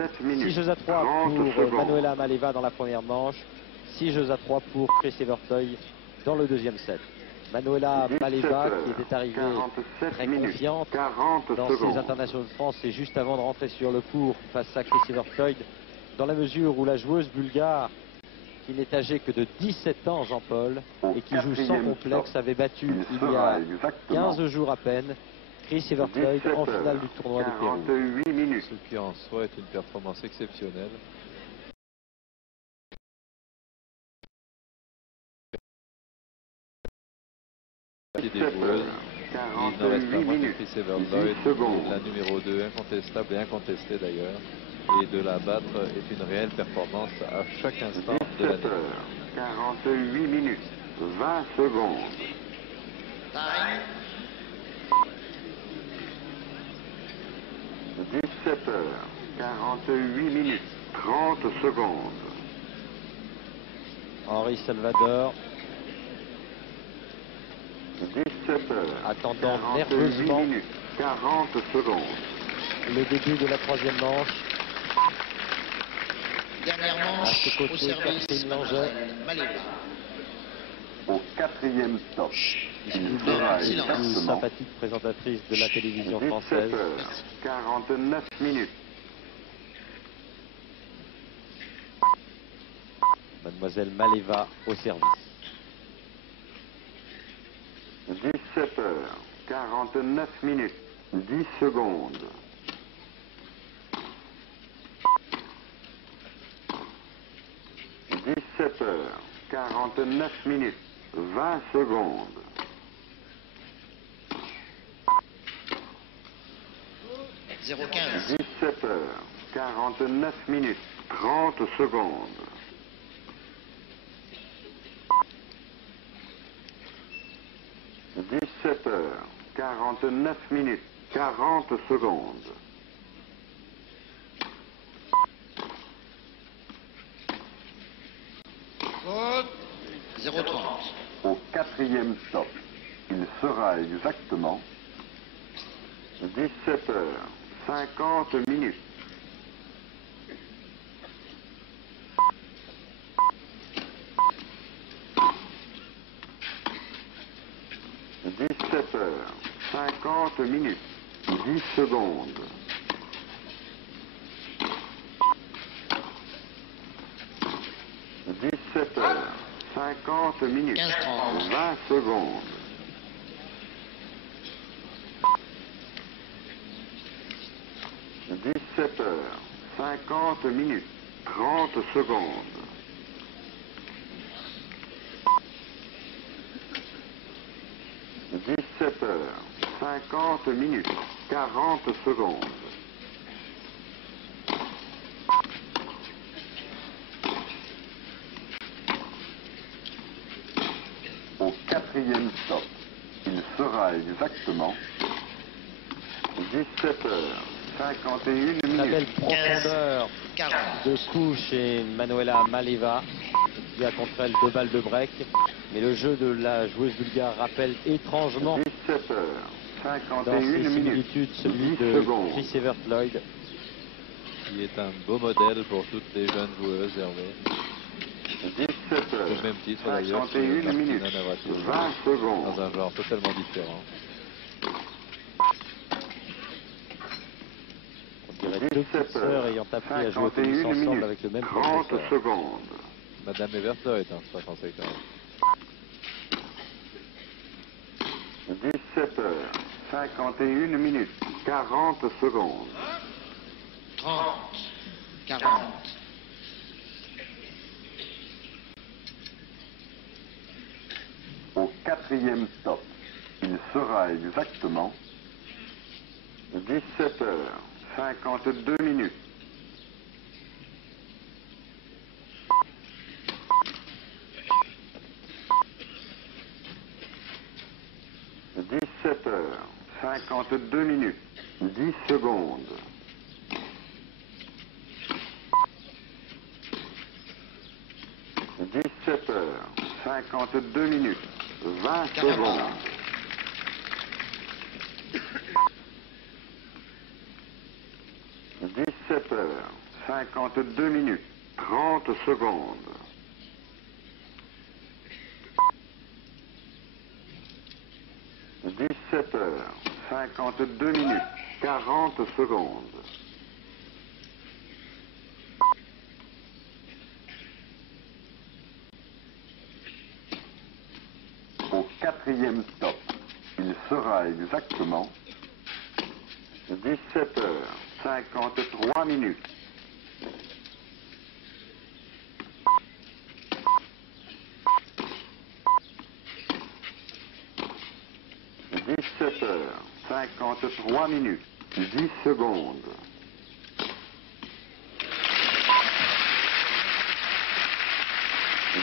6 jeux à 3 pour Manuela Maleva dans la première manche, 6 jeux à 3 pour Chris Evertoy dans le deuxième set. Manuela Maleva qui était arrivée très confiante dans ses internationaux de France et juste avant de rentrer sur le court face à Chris Evertoy, dans la mesure où la joueuse bulgare qui n'est âgée que de 17 ans, Jean-Paul, et qui joue sans complexe, avait battu il y a 15 jours à peine Chris Evertoy en finale du tournoi de Pérou. Ce qui en soi est une performance exceptionnelle. Des joueuses, il n'en reste pas moins que Chris Evertoy, la numéro 2, incontestable et incontestée d'ailleurs, et de la battre est une réelle performance à chaque instant de l'année. 48 minutes, 20 secondes. 17 heures, 48 minutes, 30 secondes. Henri Salvador 17 heures, attendant 48 nerveusement minutes, 40 secondes. le début de la troisième manche. Dernière À manche ses côtés, au service Catherine Langeais. Maleva. Au quatrième stop, il sera Silence. Plus exactement sympathique présentatrice de la télévision 17 française. heures, 49 minutes. Mademoiselle Maleva au service. 17 heures, 49 minutes, 10 secondes. 17 heures, 49 minutes, 20 secondes. 0,15. 17 heures, 49 minutes, 30 secondes. 17 heures, 49 minutes, 40 secondes. 0,30. Au quatrième stop, il sera exactement 17 heures, 50 minutes. 17 heures, 50 minutes, 10 secondes. 17 heures, 50 minutes, 15-30. 20 secondes. 17 heures, 50 minutes, 30 secondes. 17 heures, 50 minutes, 40 secondes. 4e stop, il sera exactement 17 heures, 51 minutes. Très belle profondeur 40. de coup chez Manuela Maleva, qui a contre elle 2 balles de break. Mais le jeu de la joueuse bulgare rappelle étrangement 17 heures, dans 51 ses minutes. similitudes celui 10 de secondes. Chris Evertoy. Qui est un beau modèle pour toutes les jeunes joueuses, Hervé. 17 heures, Au même titre d'ailleurs que 51 minutes, Martina Navratilova, 20 secondes. dans un genre totalement différent. On dirait 2 petites sœurs ayant appris à jouer au tennis 51 ensemble minutes, avec le même 30 professeur. secondes. Madame Evertoy est un pas français quand même. 17 heures, 51 minutes, 40 secondes. 30. 40. Au 4e stop, il sera exactement 17 heures, 52 minutes. 17 heures, 52 minutes, 10 secondes. 17 heures, 52 minutes, 20 secondes. 17 heures, 52 minutes, 30 secondes. 17h52 minutes, 40 secondes. Au quatrième stop, il sera exactement 17h53 minutes. 17h53 minutes, 10 secondes.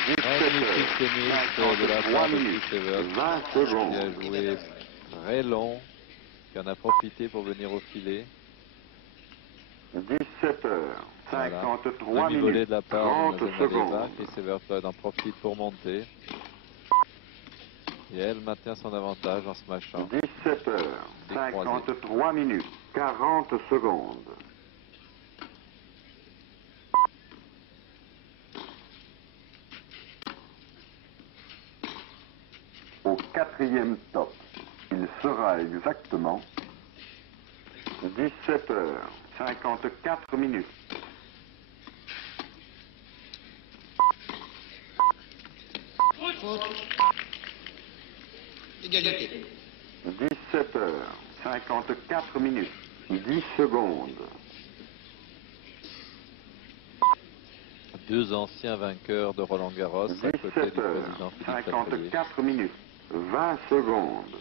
17h53 minutes, Chris Evert, 20 qui a secondes. joué très long, qui en a profité pour venir au filet. 17h53 Demi-volée minutes, de la part de 30 Mademoiselle secondes. Maleva. Chris Evert en profite pour monter. Et elle maintient son avantage en se mâchant. 17h53 minutes, 40 secondes. Au quatrième stop, il sera exactement 17h54 minutes. Faute. Égalité. 17h54 minutes, 10 secondes. Deux anciens vainqueurs de Roland Garros à côté du président Philippe Chatrier. 17h54 minutes, 20 secondes.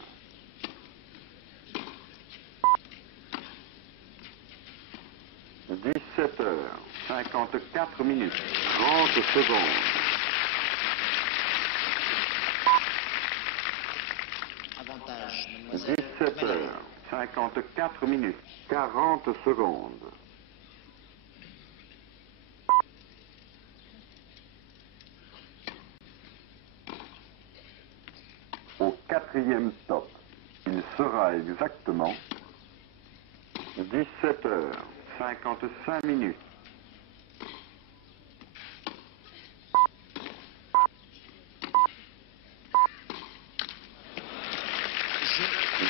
17h54 minutes, 30 secondes. Avantage, mademoiselle Maleva. 17h54 minutes, 40 secondes. Au quatrième stop, il sera exactement 17h55 minutes.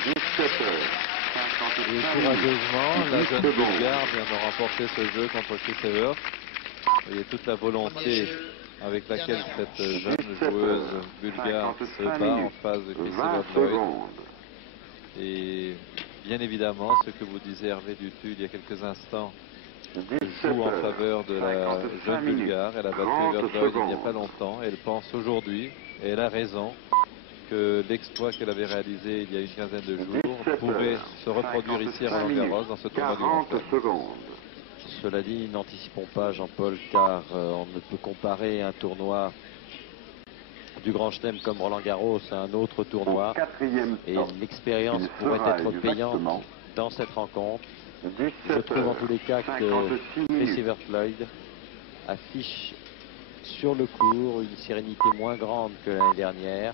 17h55 Et minutes. courageusement, la 10 jeune secondes. Bulgare vient de remporter ce jeu contre Chris Evert. Vous voyez toute la volonté avec laquelle cette jeune joueuse bulgare se bat en face de Chris 20 Evert Lloyd. secondes. Et bien évidemment, ce que vous disait Hervé Dutu il y a quelques instants, joue en 17h faveur de la 55 jeune minutes, Bulgare. Elle a battu 30 Evert Lloyd il n'y a secondes. pas longtemps. Elle pense aujourd'hui, et elle a raison, que l'exploit qu'elle avait réalisé il y a une quinzaine de jours 17h pourrait se reproduire ici à 55 Roland Garros minutes, dans ce tournoi du Grand 40 Chelem. secondes. Cela dit, n'anticipons pas, Jean-Paul, car on ne peut comparer un tournoi du Grand Chelem comme Roland Garros à un autre Au tournoi. quatrième Et stop, l'expérience il pourrait sera être payante exactement dans cette rencontre. Je trouve en tous les cas que 17h56 Chris minutes. Evert Lloyd affiche sur le court une sérénité moins grande que l'année dernière,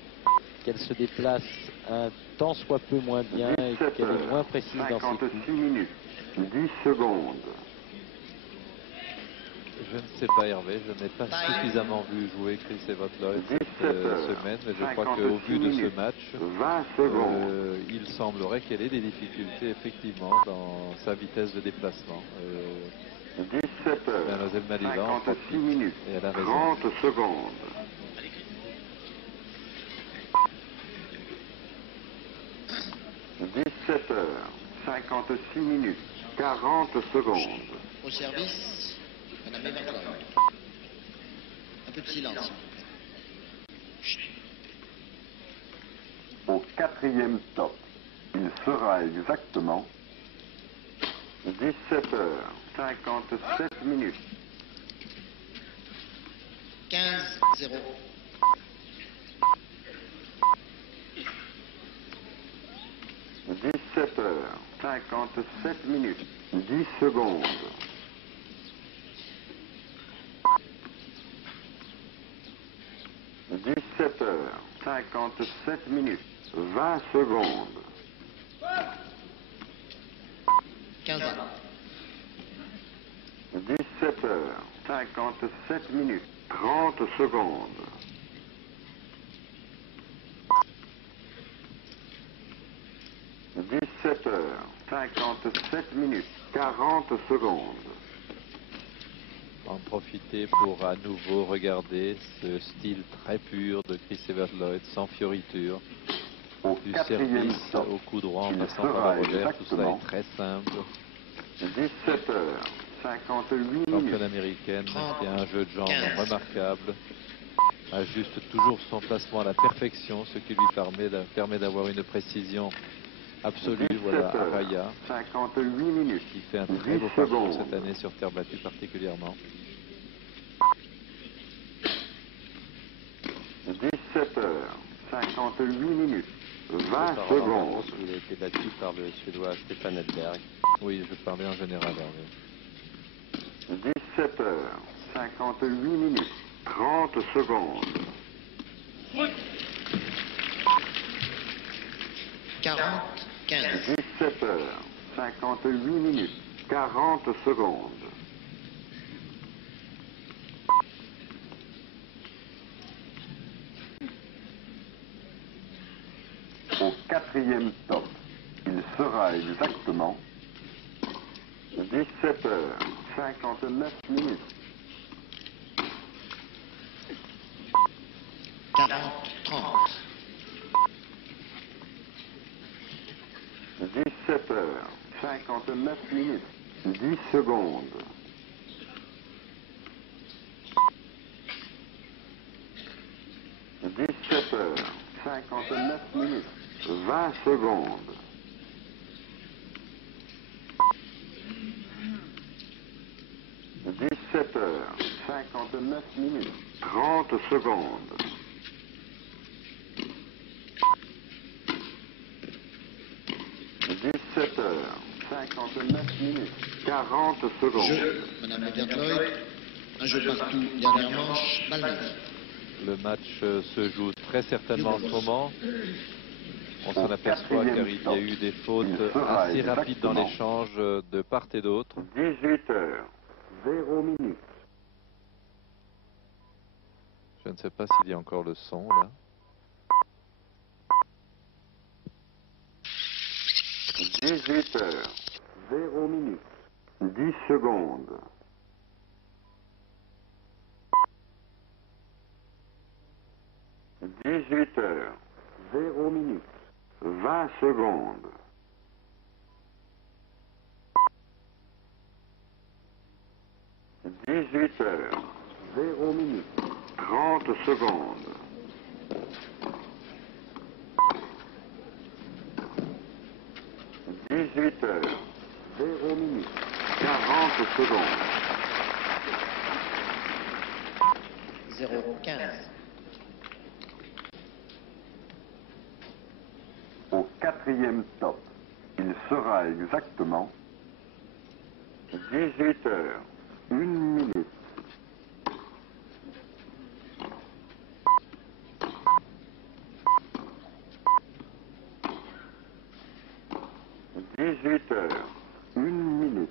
qu'elle se déplace un tant soit peu moins bien et qu'elle est moins précise dans ses coups. 56 minutes, 10 secondes. Je ne sais pas Hervé, je n'ai pas suffisamment vu jouer Chris Evert Lloyd cette 17h semaine, mais je crois qu'au vu de ce minutes, match, 20 secondes. il semblerait qu'elle ait des difficultés effectivement dans sa vitesse de déplacement. Mademoiselle Maleva en 17h56 profite, minutes, et elle a raison. 30 secondes. 17h56 minutes, 40 secondes. Au service, madame Evert Lloyd. Un peu de silence. Au quatrième stop, il sera exactement 17h57 minutes. 15-0. 17h57 minutes, 10 secondes. 17h57 minutes, 20 secondes. 15 ans. 17 heures, 57 minutes, 30 secondes. 17 heures, 57 minutes, 40 secondes. En profiter pour à nouveau regarder ce style très pur de Chris Evert-Lloyd, sans fioriture, du service au coup droit en passant par le revers, tout ça est très simple. 17 heures, 58 minutes. Championne américaine qui a un jeu de jambes remarquable, ajuste toujours son placement à la perfection, ce qui lui permet d'avoir une précision absolue. Voilà Araya 58 minutes. qui fait un très beau parcours cette année sur terre battue particulièrement. 17 heures, 58 minutes, 20 secondes. Il a été battu par le Suédois Stefan Edberg. Oui, je parlais en général. Hervé. 17 heures, 58 minutes, 30 secondes. 40-15. 17 heures, 58 minutes, 40 secondes. 4e stop. Il sera exactement 17 heures, 59 minutes. 40-30. 17 heures, 59 minutes, 10 secondes. 17 heures, 59 minutes, 20 secondes. 17 heures, 59 minutes, 30 secondes. 17 heures, 59 minutes, 40 secondes. Jeu, Madame Evert-Lloyd. Un jeu partout, dernière manche, balle neuve. Le match se joue très certainement en ce moment. On s'en aperçoit car il y a eu des fautes assez rapides dans l'échange de part et d'autre. 18 heures, 0 minutes. Je ne sais pas s'il y a encore le son là. 18 heures, 0 minutes, 10 secondes. 18 heures, 0 minutes, 20 secondes. 18 heures, 0 minutes, 30 secondes. 18 heures, 0 minutes, 40 secondes. 0-15. Au 4e stop, il sera exactement 18 heures, 1 minute. 18 heures, 1 minute,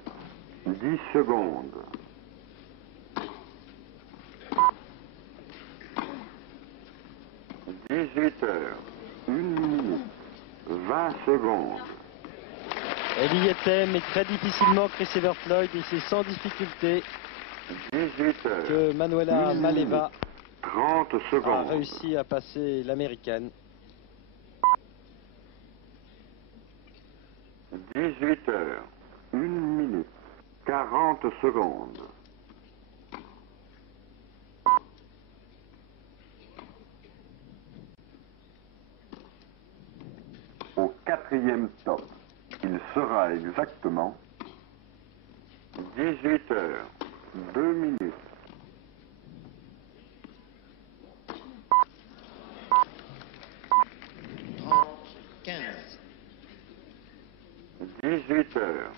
10 secondes. 18 heures, 1 minute, 20 secondes. Elle y était, mais très difficilement, Chris Evert-Lloyd, et c'est sans difficulté 18 heures, que Manuela Maleva 30 a secondes. réussi à passer l'américaine. 18 heures, 1 minute, 40 secondes. 4e stop, il sera exactement 18 heures, 2 minutes. 15. 18 heures,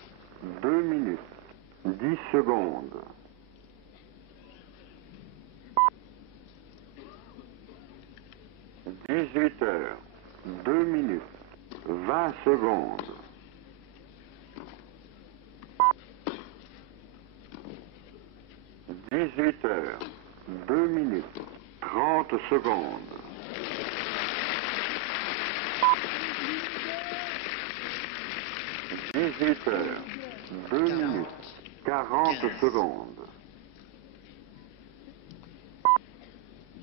2 minutes, 10 secondes. 18 heures, 2 minutes, 20 secondes. 18 18 heures, 2 minutes, 30 secondes. 18 heures, 2 minutes, 40 secondes.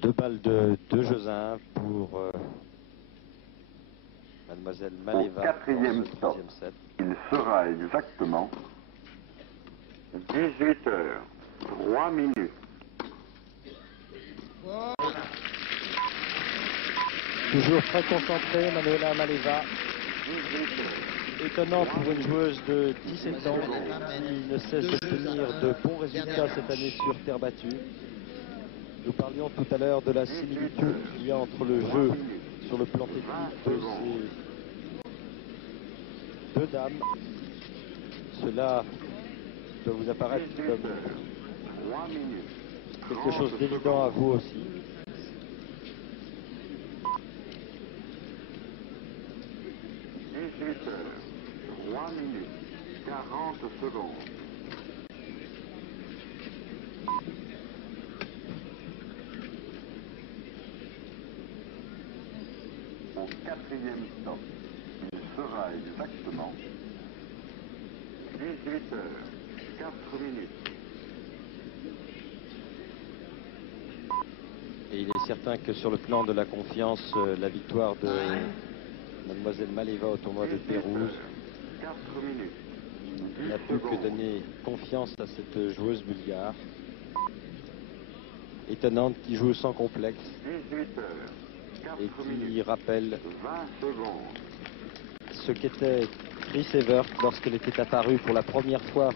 2 balles de 2 jeux à 1 pour Mademoiselle Maleva Au quatrième dans ce troisième set. Il sera exactement 18 heures, 3 minutes. Toujours très concentrée, Manuela Maleva. Étonnant pour une joueuse de 17 ans qui ne cesse d'obtenir de bons résultats cette année sur terre battue. Nous parlions tout à l'heure de la similitude qu'il y a entre le jeu sur le plan technique de ces deux dames. Cela peut vous apparaître comme quelque chose d'évident à vous aussi. Heures, 3 minutes, 40 secondes. Au quatrième stop, il sera exactement 18 heures, 4 minutes. Et il est certain que sur le plan de la confiance, la victoire de Mademoiselle Maleva au tournoi de Pérouse n'a pu que donner confiance à cette joueuse bulgare. Étonnante, qui joue sans complexe et qui rappelle ce qu'était Chris Evert lorsqu'elle était apparue pour la première fois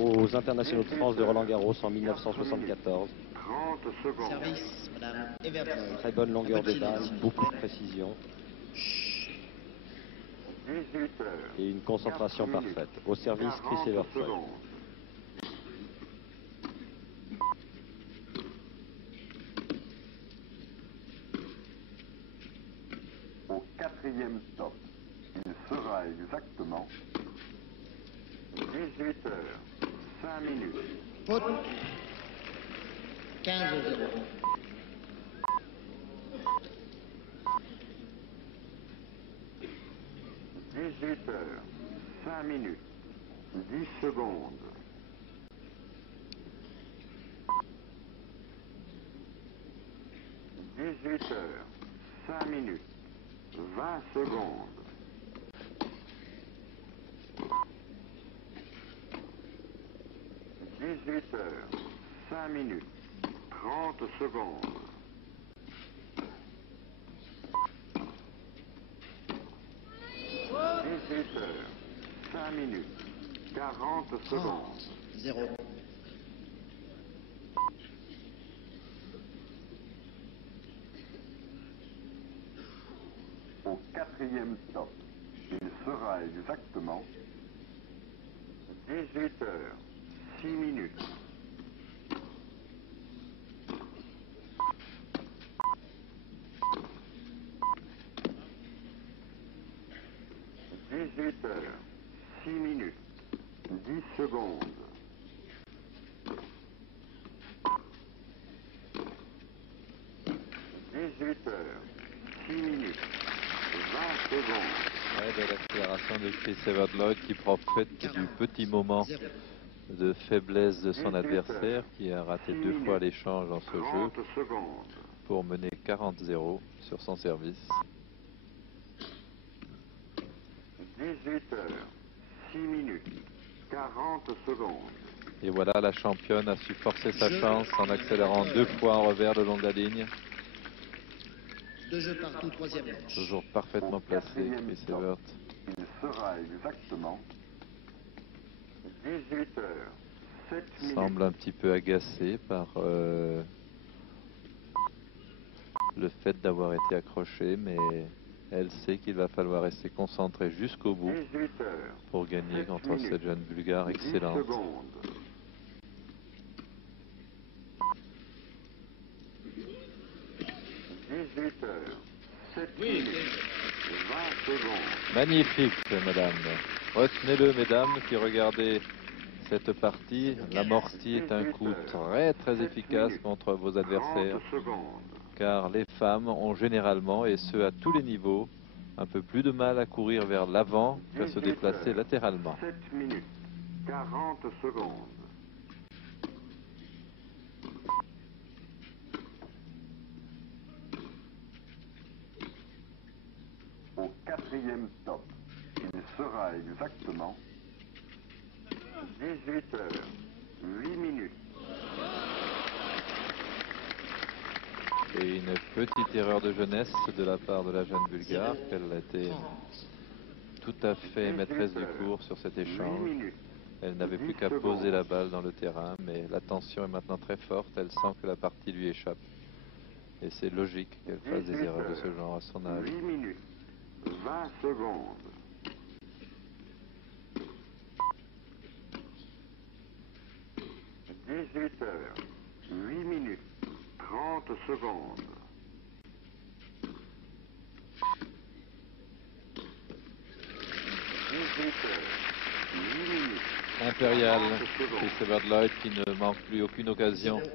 aux internationaux de France de Roland-Garros en 1974. Service, Madame Evertloy. Très bonne longueur de balle, beaucoup de précision et une concentration parfaite. Au service, Chris Evertloy. Au quatrième stop, il sera exactement 18 heures, 5 minutes. Faute. 15-0. 18 heures, 5 minutes, 10 secondes. 18 heures, 5 minutes, 20 secondes. 18 heures, 5 minutes, 30 secondes. 18 heures, 5 minutes, 40 secondes. 0. Au quatrième stop, il sera exactement 18 heures, 6 minutes. 18 heures, 6 minutes, 10 secondes. 18 heures, 6 minutes, 20 secondes. Ouais, de l'accélération de Chris Evert-Lloyd qui profite du petit moment de faiblesse de son adversaire qui a raté 2 fois l'échange dans ce jeu pour mener 40-0 sur son service. 18 heures, 6 minutes, 40 secondes. Et voilà, la championne a su forcer sa chance en accélérant 2 fois en revers le long de la ligne. 2 jeux partout, troisième manche. Toujours parfaitement placé, Chris Evert. Il sera exactement 18 heures, 7 minutes. Semble un petit peu agacé par le fait d'avoir été accroché, mais elle sait qu'il va falloir rester concentré jusqu'au bout 18 heures, pour gagner 7 contre minutes, cette jeune Bulgare 10 excellente. secondes. 18 heures, 7 minutes, 20 secondes. Magnifique, madame. Retenez-le, mesdames, qui regardez cette partie, l'amorti est un coup très très efficace contre vos adversaires, 30 secondes. car les femmes ont généralement, et ce à tous les niveaux, un peu plus de mal à courir vers l'avant qu'à se 18 déplacer heures, latéralement. 7 minutes, 40 secondes. Au quatrième stop, il sera exactement 18 heures, 8 minutes. Et une petite erreur de jeunesse de la part de la jeune Bulgare, qu'elle était 30. tout à fait maîtresse du cours sur cet 8 échange. minutes. Elle n'avait plus 10 qu'à poser secondes. la balle dans le terrain, mais la tension est maintenant très forte. Elle sent que la partie lui échappe. Et c'est logique qu'elle fasse des 18 erreurs de ce heures, genre à son âge. 8 minutes, 20 secondes. 18 heures, 8 minutes, 30 secondes. 18 heures, 8 minutes. Impérial, 40 secondes. Christopher Lloyd qui ne manque plus aucune occasion 0.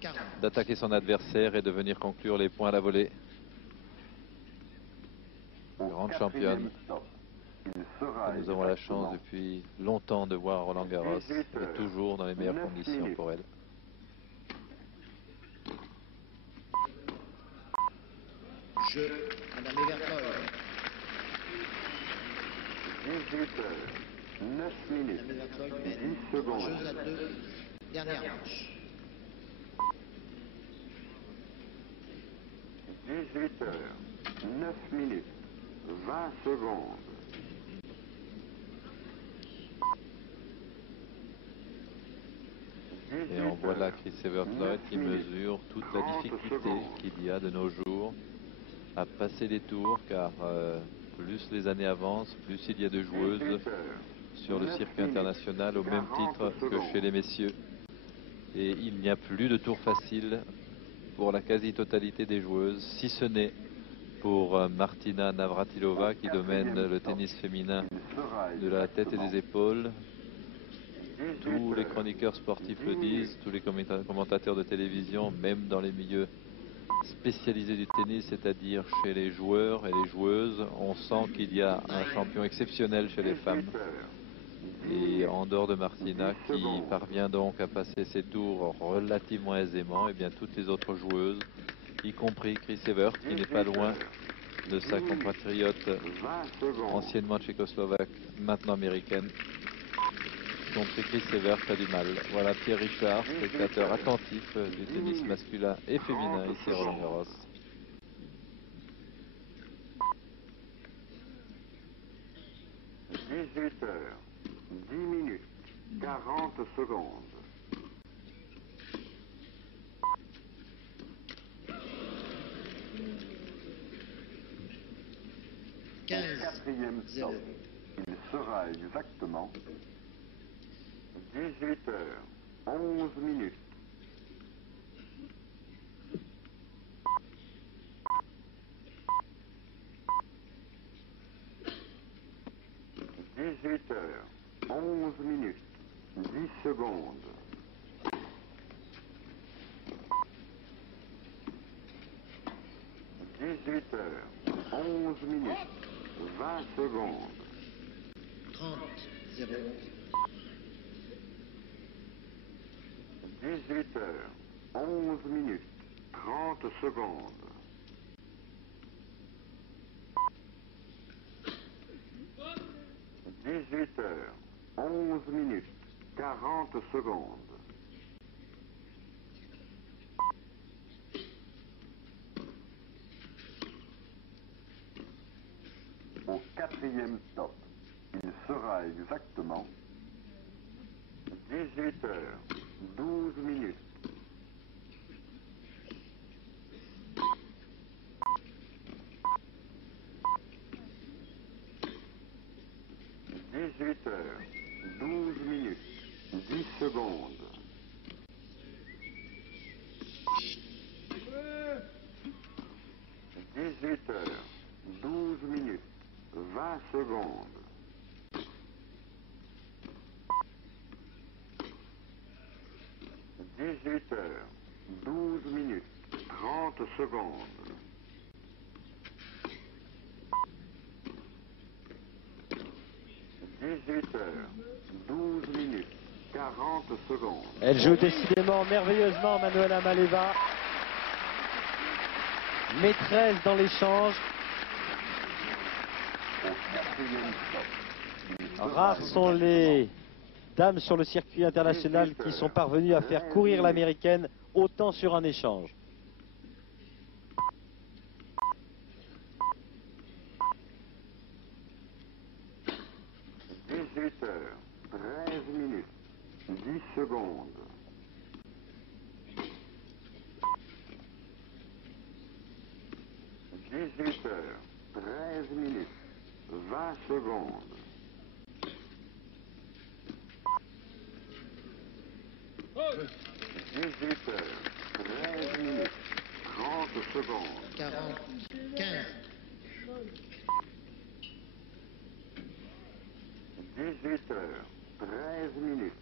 40. d'attaquer son adversaire et de venir conclure les points à la volée. Au Grande quatrième championne stop, il sera que nous avons la exactement chance depuis longtemps de voir à Roland Garros 18 et heures, toujours dans les meilleures 9 conditions minutes. pour elle. Jeu, Madame Evertoy. 18 heures, 9 minutes, Madame Evertoy 10 mène. secondes. Jeu à 2. Dernière manche. 18 heures, 9 minutes, 20 secondes. Et en voilà Chris Evert qui mesure toute la 30 difficulté secondes. qu'il y a de nos jours à passer les tours, car plus les années avancent, plus il y a de joueuses 18 heures, sur le 9 circuit minutes, international au même 40 titre que secondes. chez les messieurs. Et il n'y a plus de tours faciles pour la quasi-totalité des joueuses, si ce n'est pour Martina Navratilova qui domine le tennis féminin Il sera de la tête et exactement des épaules. 18 Tous les heures, chroniqueurs sportifs 10 le disent, minutes. tous les commentateurs de télévision, même dans les milieux spécialisés du tennis, c'est-à-dire chez les joueurs et les joueuses, on sent qu'il y a un champion exceptionnel chez les femmes. 18 heures, 10 Et minutes. en dehors de Martina, 10 qui secondes. parvient donc à passer ses tours relativement aisément, et bien toutes les autres joueuses, y compris Chris Evert, qui n'est pas 18 loin heures, de sa 10 minutes, compatriote 20 secondes. anciennement tchécoslovaque, maintenant américaine, dont Chris Evert a du mal. Voilà Pierre Richard, spectateur attentif du tennis masculin et féminin ici à Roland Garros. 18 heures, 10 minutes, 40 secondes. 15. Quatrième 0. stop, il sera exactement 18 heures, 11 minutes. 18 heures, 11 minutes, 10 secondes. 18 heures, 11 minutes, 20 secondes. 30. 0. 18 heures, 11 minutes, 30 secondes. 18 heures, 11 minutes, 40 secondes. Au quatrième stop, il sera exactement 18 heures, 12 minutes. 18 heures, 12 minutes, 10 secondes. 18 heures, 12 minutes, 20 secondes. 18 heures, 12 minutes, 30 secondes. 18 heures, 12 minutes, 40 secondes. Elle joue décidément merveilleusement, Manuela Maleva. Maîtresse dans l'échange. Rares sont les dames sur le circuit international qui sont parvenues à faire courir l'américaine autant sur un échange. Heures, 13 minutes, 10 secondes. 18 heures, 13 minutes, 20 secondes. 18 heures, 13 minutes, 30 secondes. 40, 15, 18 heures, 13 minutes,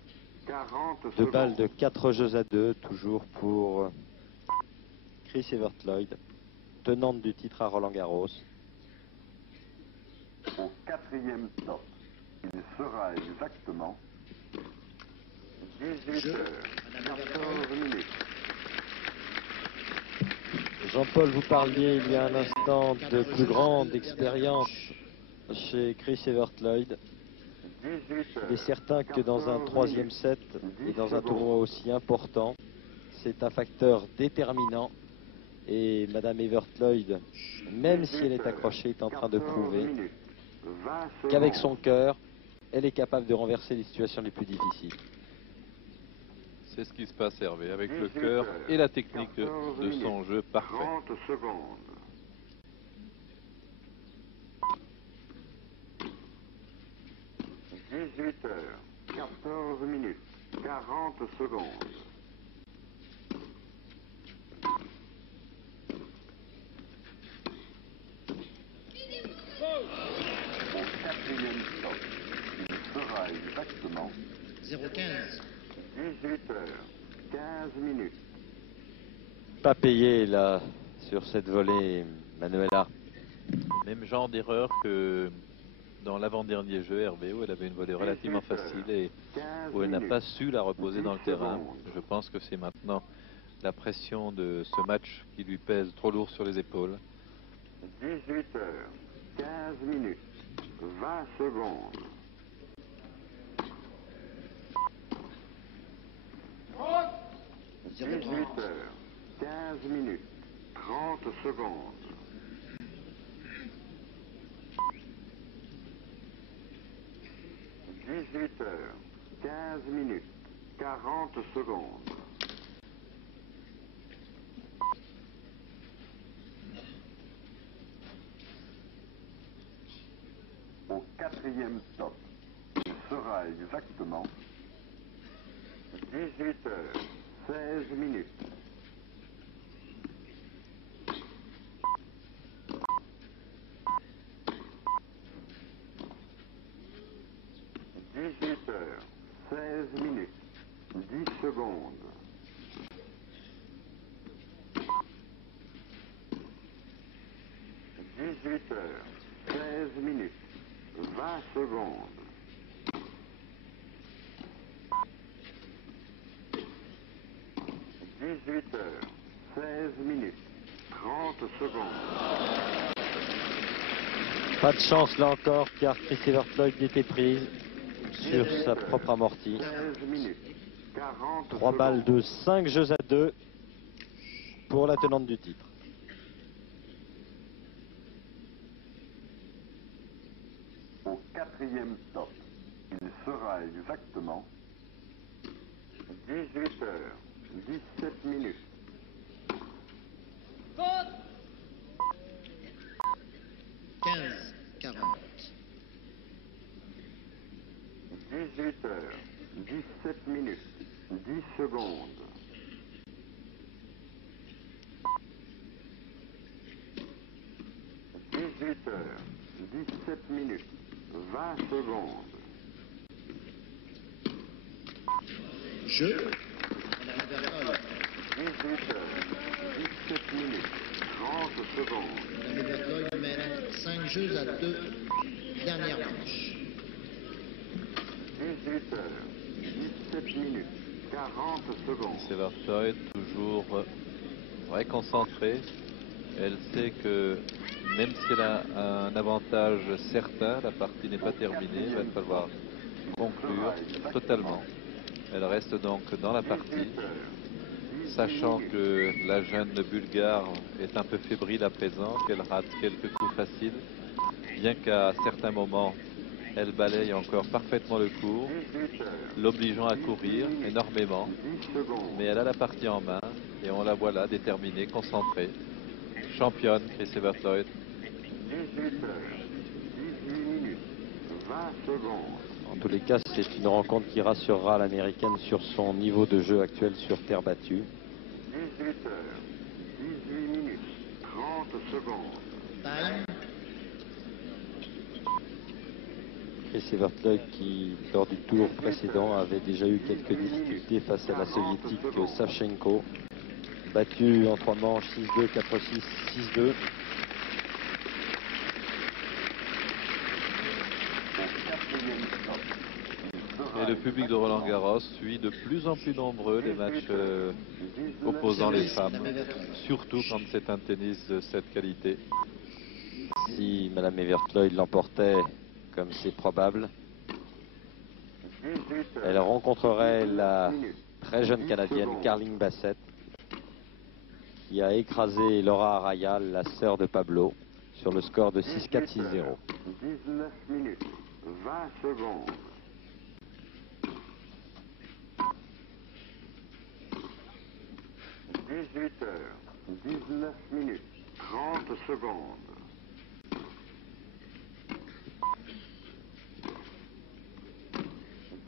40 secondes. Deux balles de 4 jeux à 2, toujours pour Chris Evert-Lloyd, tenante du titre à Roland-Garros. Au 4e top, il sera exactement 18 heures, 14 minutes. Jean-Paul, vous parliez il y a un instant de plus grande expérience chez Chris Evert-Lloyd. 18 heures, Il est certain que dans un 3e set et dans un tournoi aussi important, c'est un facteur déterminant. Et Madame Evert-Lloyd, même si elle est accrochée, est en train de prouver qu'avec son cœur, elle est capable de renverser les situations les plus difficiles. C'est ce qui se passe, Hervé, avec le cœur et la technique de son jeu parfait. 30 secondes. 18 heures, 14 minutes, 40 secondes. 4e stop, il sera exactement 0,15. 18 heures, 15 minutes. Pas payé là sur cette volée, Manuela. Même genre d'erreur que dans l'avant-dernier jeu, Hervé, où elle avait une volée relativement facile et où elle n'a pas su la reposer dans le terrain. Je pense que c'est maintenant la pression de ce match qui lui pèse trop lourd sur les épaules. 18 heures, 15 minutes, 20 secondes. 18 heures, 15 minutes, 30 secondes. 18 heures, 15 minutes, 40 secondes. 4e stop, il sera exactement 18 heures, 16 minutes. 18 heures, 16 minutes, 10 secondes. 18 heures, 16 minutes, 20 secondes. 18 heures, 16 minutes, 30 secondes. Pas de chance là encore, car Chris Evert-Lloyd était prise sur sa propre amortie. 16 minutes, 40 3 balles de 5 jeux à 2 pour la tenante du titre. Au 4e stop, il sera exactement 18 heures, 17 minutes. 15, 40. 18 heures, 17 minutes, 10 secondes. 18 heures, 17 minutes, 20 secondes. Jeu. Madame Everhall. Madame Evertloyd mène 5 jeux à 2. Dernière manche. 18 heures, 17 minutes, 40 secondes. Chris Evertloyd toujours très concentrée. Elle sait que même si elle a un avantage certain, la partie n'est pas terminée. Il va falloir conclure totalement. Elle reste donc dans la partie, sachant que la jeune Bulgare est un peu fébrile à présent, qu'elle rate quelques coups faciles, bien qu'à certains moments, elle balaye encore parfaitement le cours, l'obligeant à courir énormément. Mais elle a la partie en main et on la voit là, déterminée, concentrée. Championne, Chris Evertloyd. 18 heures, 18 minutes, 20 secondes. En tous les cas, c'est une rencontre qui rassurera l'américaine sur son niveau de jeu actuel sur terre battue. 18 heures, 18 minutes, 30 secondes. Time. Chris Evertloyd qui, lors du tour précédent, avait déjà eu quelques difficultés face à la soviétique Savchenko. Battue en 3 manches, 6-2, 4-6, 6-2. Et le public de Roland Garros suit de plus en plus nombreux les matchs opposant les femmes, surtout quand c'est un tennis de cette qualité. Si Madame Evertloyd l'emportait, comme c'est probable, elle rencontrerait la très jeune Canadienne Carling Bassett, qui a écrasé Laura Arrayal, la sœur de Pablo, sur le score de 6-4-6-0. 19 minutes, 20 secondes. 18 heures, 19 minutes, 30 secondes.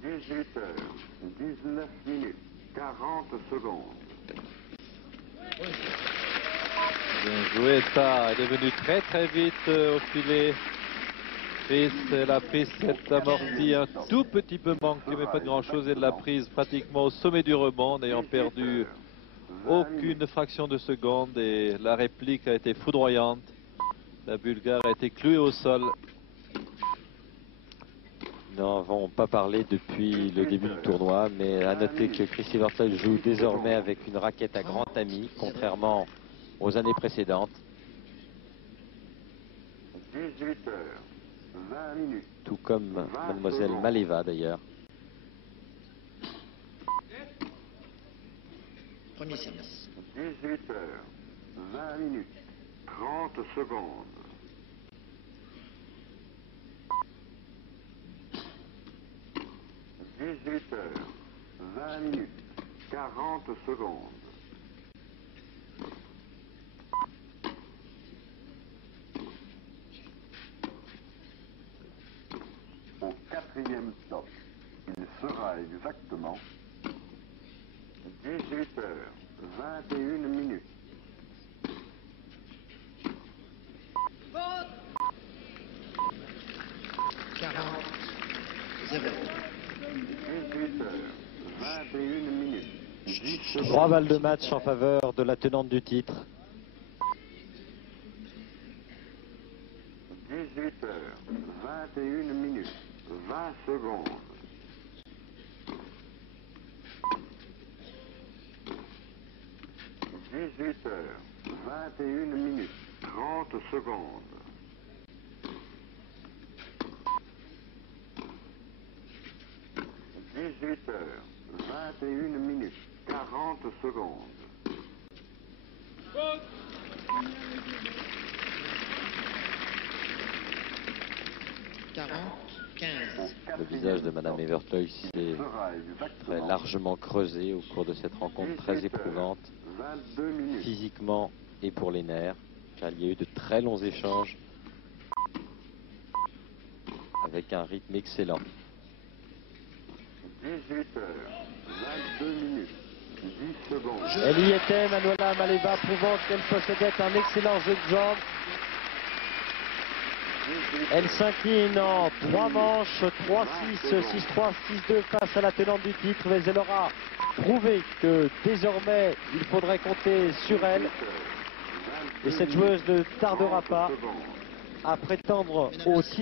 18 heures, 19 minutes, 40 secondes. Bien joué, ça est devenu très vite au filet. Elle a pris cette amortie un tout petit peu manquée, mais pas de grand chose. Elle l'a prise pratiquement au sommet du rebond, n'ayant perdu aucune fraction de seconde. Et la réplique a été foudroyante. La Bulgare a été clouée au sol. Nous n'avons pas parlé depuis le début du tournoi, mais à noter que Chris Evertloyd joue désormais avec une raquette à grand ami, contrairement aux années précédentes. 18 heures, 20 minutes. Tout comme mademoiselle Maleva d'ailleurs. Premier service. 18 heures, 20 minutes, 30 secondes. 18 heures, 20 minutes, 40 secondes. 4e stop, il sera exactement 18 heures, 21 minutes. 0. 18 heures, 21 minutes. 10 secondes. 3 balles de match en faveur de la tenante du titre. 18 heures, 21 minutes, 20 secondes. 18 heures, 21 minutes, 30 secondes. 18 heures, 21 minutes, 40 secondes. 15. Le visage de Madame Evertloyd s'est très largement creusé au cours de cette rencontre très éprouvante, 22 minutes. physiquement et pour les nerfs, car il y a eu de très longs échanges avec un rythme excellent. 18 heures, 22 minutes, 10 secondes. Elle y était, Manuela Maleva, prouvant qu'elle possédait un excellent jeu de jambes. Elle s'incline en 3 manches, 3-6, 6-3, 6-2 face à la tenante du titre, mais elle aura prouvé que désormais il faudrait compter sur elle. Et cette joueuse ne tardera pas à prétendre au titre.